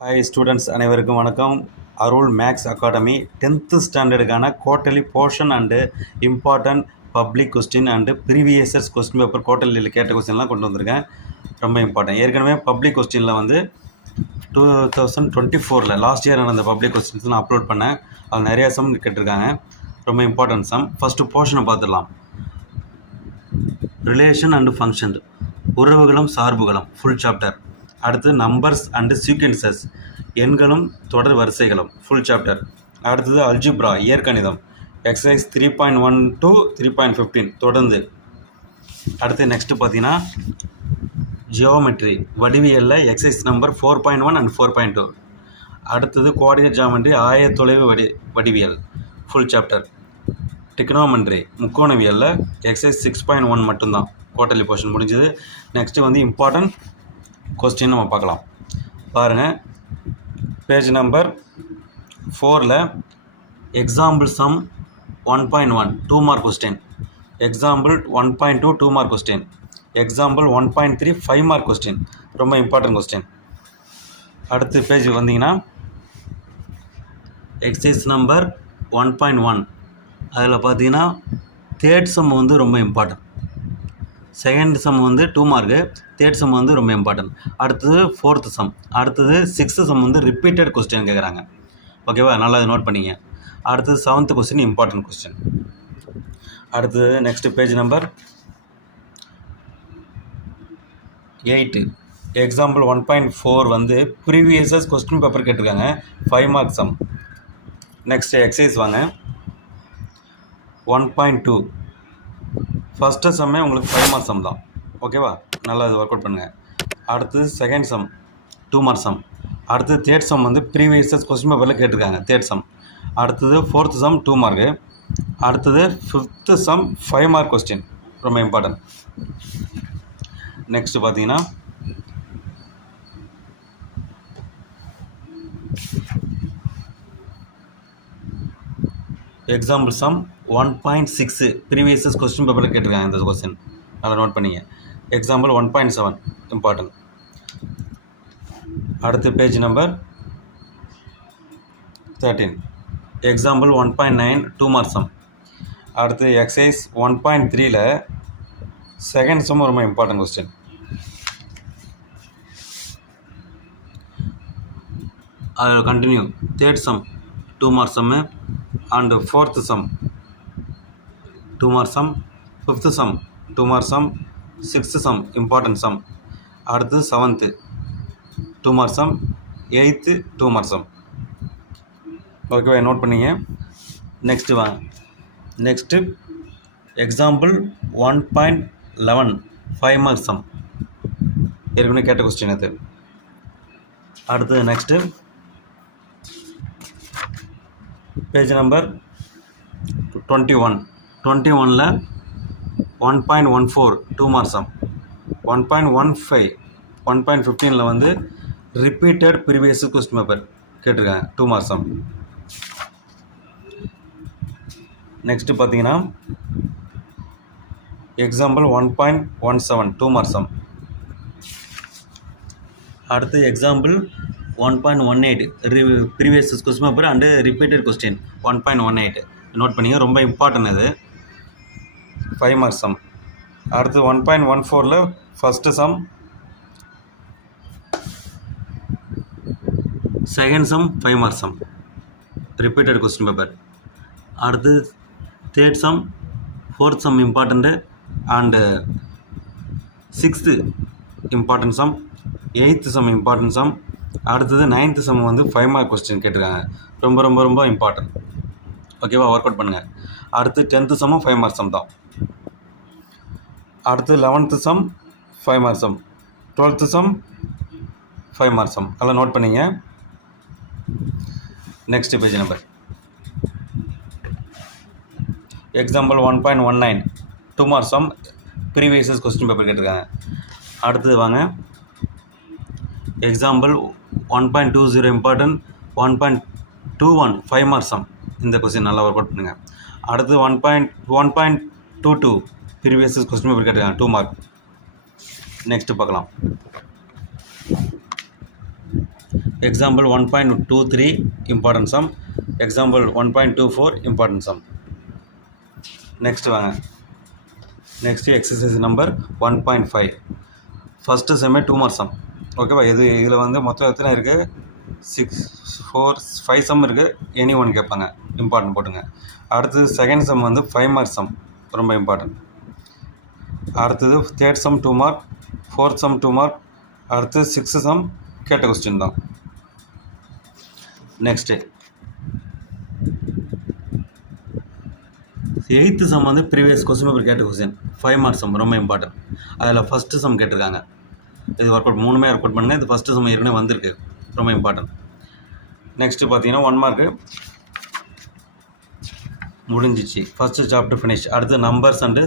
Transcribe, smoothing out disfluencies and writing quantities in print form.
Hi students அனைவருக்கும் வணக்கம். Arul Max academy 10th ஸ்டாண்டர்டுக்கான quarterly portion and important public question and previous years question paper குவார்ட்டர்லியில் கேட்ட கொஸ்டின்லாம் கொண்டு வந்திருக்கேன். ரொம்ப இம்பார்ட்டன்ட். ஏற்கனவே பப்ளிக் கொஸ்டினில் வந்து 2024 லாஸ்ட் இயர் நடந்த பப்ளிக் கொஸ்டின்ஸ் நான் அப்லோட் பண்ணேன். அது நிறையா சம் கேட்டிருக்காங்க. ரொம்ப இம்பார்ட்டன்ட் சம். ஃபஸ்ட்டு போர்ஷனை பார்த்துடலாம். ரிலேஷன் அண்டு ஃபங்க்ஷன், உறவுகளும் சார்புகளும், ஃபுல் சாப்டர். அடுத்து நம்பர்ஸ் அண்டு சீக்வென்சஸ், எண்களும் தொடர் வரிசைகளும், ஃபுல் சாப்டர். அடுத்தது அல்ஜிப்ரா, இயற்கணிதம், எக்ஸசைஸ் 3.1 to 3.15 தொடர்ந்து. அடுத்து நெக்ஸ்ட்டு பார்த்தீங்கன்னா ஜியோமெட்ரி, வடிவியலில் எக்ஸசைஸ் நம்பர் 4.1 அண்ட் 4.2. அடுத்தது கோஆர்டினேட் ஜியாமெட்ரி, ஆயத்தொலைவு வடிவியல், ஃபுல் சாப்டர். டிக்னோமெட்ரி, முக்கோணவியலில் எக்ஸசைஸ் 6.1 மட்டும்தான். குவார்ட்டர்லி போர்ஷன் முடிஞ்சது. நெக்ஸ்ட்டு வந்து இம்பார்ட்டன்ட் கொஸ்டின் நம்ம பார்க்கலாம். பாருங்கள், பேஜ் நம்பர் 4ல் example sum 1.1 2 mark question, example 1.2 2 mark question, example 1.3 5 mark question. ரொம்ப இம்பார்ட்டன்ட் கொஸ்டின். அடுத்த பேஜ் வந்தீங்கன்னா எக்ஸசைஸ் நம்பர் 1.1 அதில் பார்த்தீங்கன்னா தேர்ட் சம் வந்து ரொம்ப இம்பார்ட்டன்ட். செகண்ட் சம் வந்து 2 மார்க்கு, தேர்ட் சம் வந்து ரொம்ப இம்பார்ட்டன்ட். அடுத்தது ஃபோர்த்து சம், அடுத்தது சிக்ஸ்த்து சம் வந்து ரிப்பீட்டட் கொஸ்டின் கேட்குறாங்க. ஓகேவா, நல்லா நோட் பண்ணிங்க. அடுத்தது 7th கொஸ்டின் இம்பார்ட்டன்ட் கொஸ்டின். அடுத்தது நெக்ஸ்ட் பேஜ் நம்பர் 8 எக்ஸாம்பிள் 1.4 வந்து ப்ரீவியஸஸ் கொஸ்டின் பேப்பர் கேட்டிருக்காங்க. 5 மார்க் சம். நெக்ஸ்ட் எக்ஸசைஸ் வாங்க. 1.2 ஃபஸ்ட்டு சம்மே உங்களுக்கு 5 மார்க் சம் தான். ஓகேவா, நல்லா இது ஒர்க் அவுட் பண்ணுங்கள். அடுத்தது செகண்ட் சம் 2 மார்க் சம். அடுத்தது தேர்ட் சம் வந்து ப்ரீவியஸஸ் கொஸ்டின் பேப்பரில் கேட்டிருக்காங்க, தேர்ட் சம். அடுத்தது ஃபோர்த்து சம் 2 மார்க்கு. அடுத்தது ஃபிஃப்த்து சம் 5 மார்க் கொஸ்டின், ரொம்ப இம்பார்ட்டன்ட். நெக்ஸ்ட்டு பார்த்தீங்கன்னா எக்ஸாம்பிள் சம் 1.6 ப்ரீவியஸஸ் கொஸ்டின் பேப்பரில் கேட்டிருக்காங்க இந்த கொஸ்டின், நல்லா நோட் பண்ணிங்க. Example 1.7 important. அடுத்த page number 13 example 1.9 2 mark sum. அடுத்து எக்ஸசைஸ் 1.3ல் செகண்ட் சம் ரொம்ப இம்பார்ட்டன்ட் கொஸ்டின். அதில் continue third some 2 mark sum and fourth sum 2 mark sum, fifth sum 2 mark sum, sixth sum important sum. அடுத்து 7th 2 mark sum, 8th 2 mark sum. ஓகேவா, note பண்ணிங்க. Next வாங்க. Next example 1.11 5 mark sum, ஏற்கனவே கேட்ட question அது. அடுத்தது next page number 21ல் 1.14 2 mark sum. 1.15 1.15ல் வந்து ரிப்பீட்டட் ப்ரீவியஸ் கொஸ்டின் பேப்பர் கேட்டிருக்காங்க, 2 மார்க் சம். நெக்ஸ்ட்டு பார்த்தீங்கன்னா எக்ஸாம்பிள் 1.17 2 மார்க் சம். அடுத்து example 1.18 previous question paper and repeated question 1.18 note பண்ணிங்க, ரொம்ப இம்பார்ட்டன்ட் இது, 5 மார்க் சம். அடுத்து 1.14ல் first sum, second sum 5 mark sum, repeated question paper. அடுத்து third sum, fourth sum important and sixth important sum, 8th sum important sum. அடுத்தது 9th some வந்து 5 mark question கேட்டிருக்காங்க, ரொம்ப ரொம்ப ரொம்ப இம்பார்ட்டன்ட். ஓகேவா, ஒர்க் அவுட் பண்ணுங்கள். அடுத்து 10th சம்மும் 5 மார்க் சம் தான். அடுத்து 11th sum 5 mark sum, 12th sum 5 mark sum, அதெல்லாம் நோட் பண்ணிங்க. Next page number example 1.19 2 mark sum previous question paper கேட்டிருக்காங்க. அடுத்தது வாங்க எக்ஸாம்பிள் 1.20 இம்பார்ட்டன்ட், 1.21 5 மார்க் சம். இந்த கொஸ்டின் நல்லா ஒர்க் அவுட் பண்ணுங்கள். அடுத்து 1.22 ப்ரீவியஸஸ் கொஸ்டின் பேப்பர் கேட்டிருக்காங்க, 2 மார்க். நெக்ஸ்ட்டு பார்க்கலாம். Example 1.23 important sum, example 1.24 important sum. Next வாங்க, நெக்ஸ்ட் எக்ஸசைஸ் நம்பர் 1.5. ஃபஸ்ட்டு செம்மே 2 மார்க் சம். ஓகேவா? இதில் வந்து மொத்தம் எத்தனை இருக்குது? 5 சம் இருக்குது. எனி ஒன் கேட்பாங்க, இம்பார்ட்டன்ட் போட்டுங்க. அடுத்தது செகண்ட் சம் வந்து 5 மார்க் சம், ரொம்ப இம்பார்ட்டன்ட். அடுத்தது third some 2 mark, fourth some 2 mark, அடுத்தது 6th சம் கேட்ட கொஸ்டின் தான். நெக்ஸ்ட்டு 8th சம் வந்து ப்ரீவியஸ் கொஸ்டின் பேப்பர் கேட்ட கொஸ்டின், 5 மார்க் சம், ரொம்ப இம்பார்ட்டன்ட். அதில் ஃபஸ்ட்டு சம் கேட்டிருக்காங்க. இது ஒர்க் அவுட் 3மே ஒர்க் அவுட் பண்ணுங்கள். இது ஃபஸ்ட்டு சம் ஏற்கனவே வந்திருக்கு, ரொம்ப இம்பார்ட்டன்ட். நெக்ஸ்ட்டு பார்த்தீங்கன்னா 1 மார்க்கு முடிஞ்சிச்சு. First chapter finish. அடுத்து நம்பர்ஸ் அண்டு